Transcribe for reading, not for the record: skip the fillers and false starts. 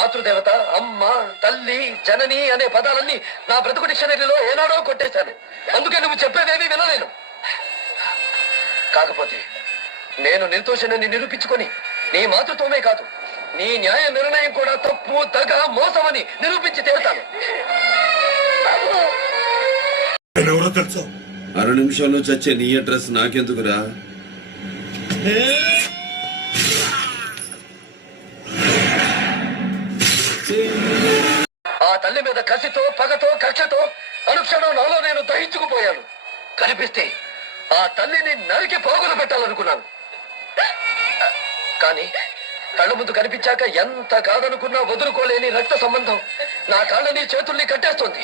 మాతృదేవత, అమ్మ, తల్లి, జనని అనే పదాలన్నీ నా బ్రతుకు డిక్షనరీలో ఏనాడో కొట్టేశాను. అందుకే నువ్వు చెప్పేవేమీ వినలేను. కాకపోతే నేను నిర్దోషణని నిరూపించుకొని నీ మాతృత్వమే కాదు, నీ న్యాయ నిర్ణయం కూడా తప్పు, దగ, మోసమని నిరూపించి తీరుతాను. తెలుసు. 6 నిమిషాల్లో చచ్చే నీ అడ్రస్ నాకెందుకురా? ఆ తల్లి మీద కసితో, పగతో, కక్షతో అనుక్షణం నాలో నేను దహించుకుపోయాను. కనిపిస్తే ఆ తల్లిని నరికి పోగులు పెట్టాలనుకున్నాను. కానీ కళ్ళ ముందు కనిపించాక ఎంత కాదనుకున్నా వదులుకోలేని రక్త సంబంధం నా కాళ్ళని, చేతుల్ని కట్టేస్తోంది.